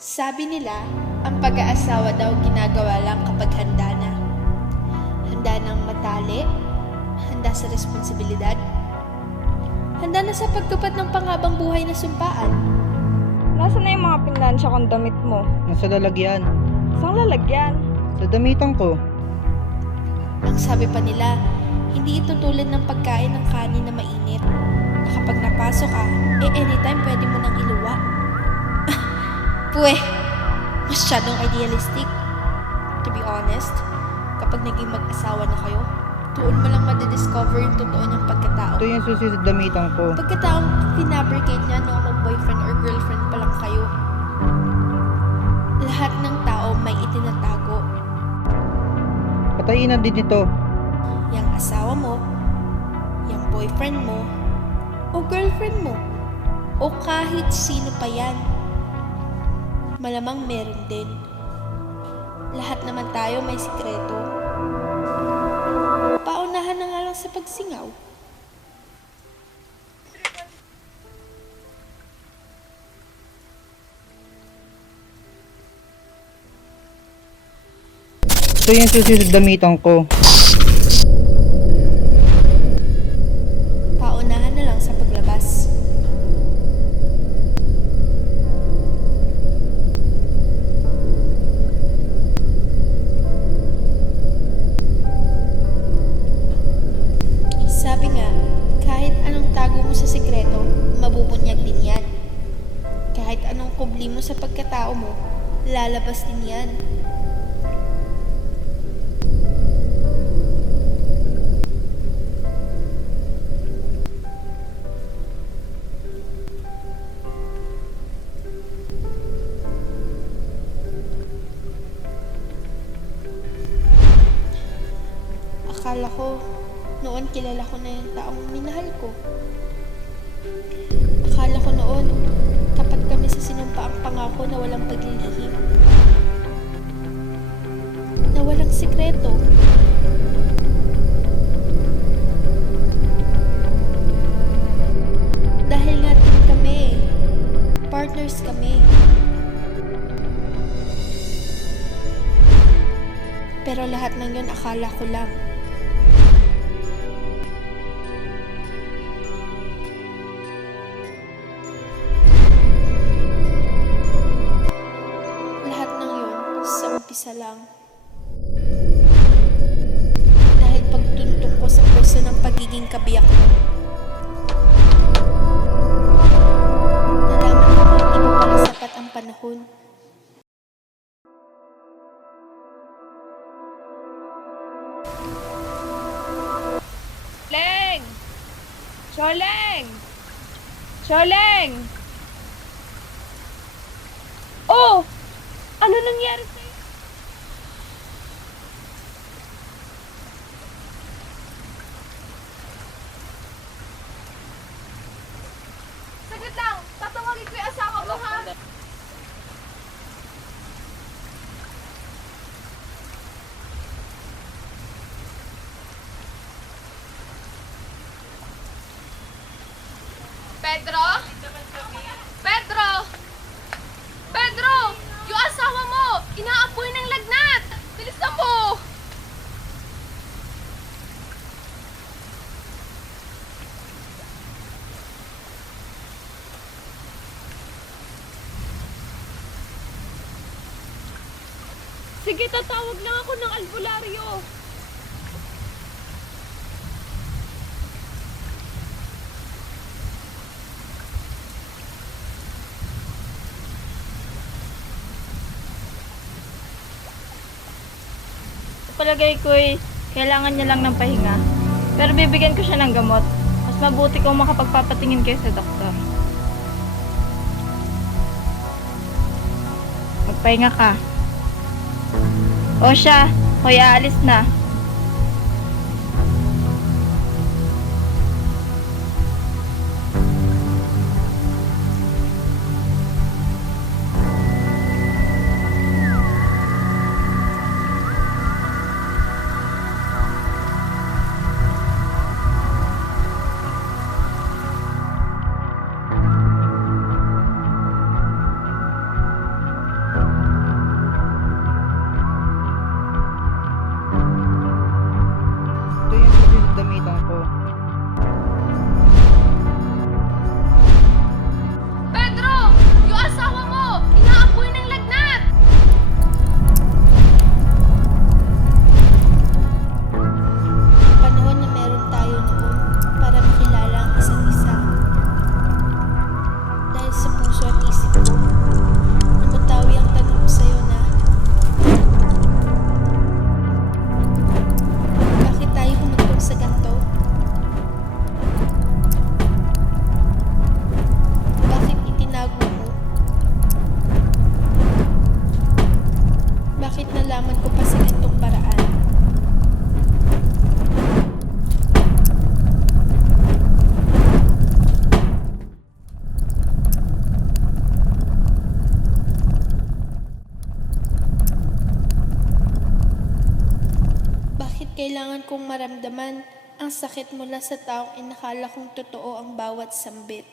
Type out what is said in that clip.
Sabi nila, ang pag-aasawa daw ginagawa lang kapag handa na. Handa ng matali, handa sa responsibilidad, handa na sa pagtupad ng panghabang buhay na sumpaan. Nasaan na yung mga pinlansya kong damit mo? Nasa lalagyan. Saan lalagyan? Sa damitan ko. Ang sabi pa nila, hindi ito tulad ng pagkain ng kanin na mainit, na kapag napasok ka, anytime pwede mo nang iluwa. Puwe, masyadong idealistic. To be honest, kapag naging mag-asawa na kayo, doon mo lang madidiscover yung totoo niyang pagkatao. Ito yung susi sa damitan ko. Pagkataong pinabricate niya noong mag-boyfriend or girlfriend pa lang kayo. Lahat ng tao may itinatago. Patayin na din ito. Yang asawa mo, yang boyfriend mo, o girlfriend mo, o kahit sino pa yan. Malamang meron din. Lahat naman tayo may sikreto. Paunahan na nga lang sa pagsingaw. Ito yung susi sa damitan ko. Paunahan na lang sa paglabas. Sabi nga, kahit anong tago mo sa sikreto, mabubunyag din yan. Kahit anong kubli mo sa pagkatao mo, lalabas din yan. Akala ko, noon kilala ko na yung taong minahal ko. Akala ko noon, tapat kami sa sinumpaang pangako na walang paglilihim. Na walang sikreto. Dahil nga team kami, partners kami. Pero lahat ng yun akala ko lang. Lahat ng yun sa umpisa lang. Dahil pagtuntok ko sa pwesto ng pagiging kabiyak mo, nalaman ko na hindi mo pala sapat ang panahon. Leng! Choleng! Choleng! Oh! Ano nangyari sa'yo? Saglit lang! Tatawagin ko yung asawa mo, ha? Pedro? Pedro! Pedro! Yung asawa mo! Inaapoy ng lagnat! Bilisan mo! Sige, tatawag lang ako ng albularyo. Palagay ko'y kailangan niya lang ng pahinga. Pero bibigyan ko siya ng gamot. Mas mabuti kung makapagpapatingin kayo sa doktor. Magpahinga ka. O siya, hoy, aalis na. Kailangan kong maramdaman ang sakit mula sa taong inakala kong totoo ang bawat sambit.